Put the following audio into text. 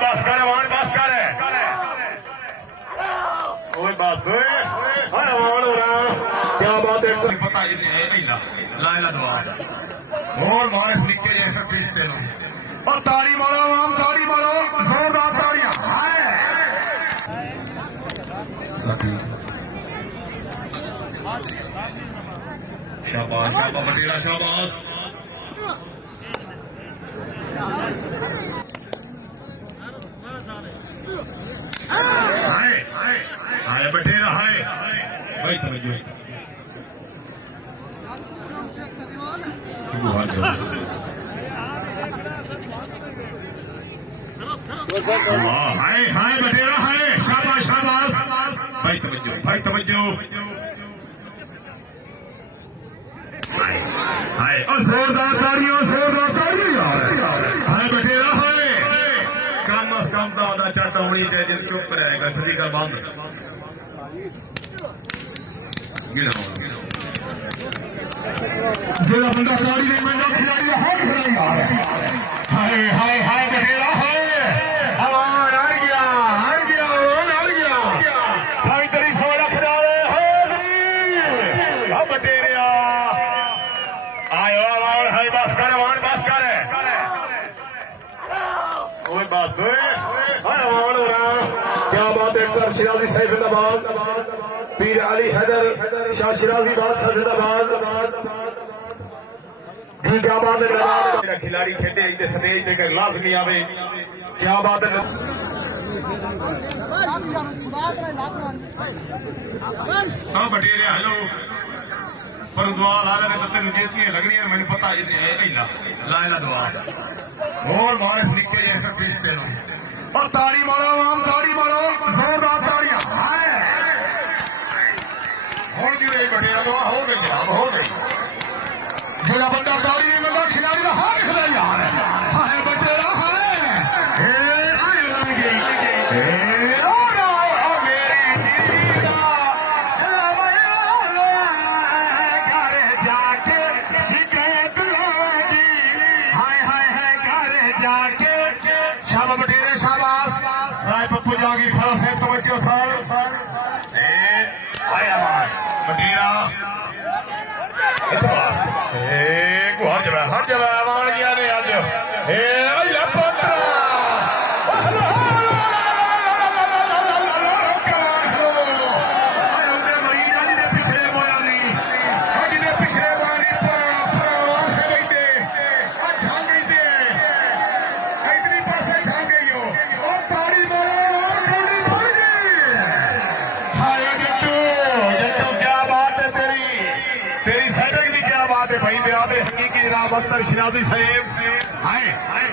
बस कर अमान बस कर ओए बस ओए अमान हो रहा क्या बात है पता ही नहीं है लाइला दुआ और मारे निके जैसे पिस्ते लो और ताड़ी मारो आम ताड़ी मारो जोरदार ताड़ियां हाय साथी शाबाश शाबाश बटेड़ा शाबाश हाय हाय हाय बटेड़ा हाय भाई तवज्जो हाय हाय बटेरा हाय शाबाश शाबाश भाई तवज्जो हाय और जोरदार तालियां यार हाय बटेरा हाय कम अज कम तो आधा चाटा होनी चाहिए चुप रहेगा स्पीकर बंद जेड़ा बंदा खिलाड़ी नहीं बनना खिलाड़ी हाय खिलाड़ी यार हाय हाय हाय बटेरा हाय अमान हार गया अमान हार गया भाई तेरी 100 लाख डाले अब बटेरिया आयो अमान हाय बस कर अमान बस कर ओए बस ओए अमान हो रहा क्या बात है कर शिराजी साहिब जिंदाबाद पीर अली हैदर शाह शिराजी बादशाह जिंदाबाद जी क्या बात है मेरा खिलाड़ी खेले इधर स्टेज पे लाजमी आवे क्या बात है हाँ बटेरे हेलो पर दुआ ला लेने तो तेन जेतियां लगनियां मैंने पता ही नहीं है लाइला दुआ और मारे निके जैसे पिस्ते लो और ताड़ी मारो आम ताड़ी मारो जोरदार ताड़ियां हाय हो गई बटेरा दुआ हो गई जनाब हो गई जेड़ा बंदा ताड़ी नहीं बंदा खिलाड़ी का हाथ खिला यार हाय बटेरा हाय शाबाश बटेरे शाबाश राय पप्पू जागी खड़ा से तवज्जो सर हाय अमान बटेरा हर जगह अमान गया ने आज भाई बिरादर हकीकी जनाब अख्तर शिराजी साहेब हाय हाय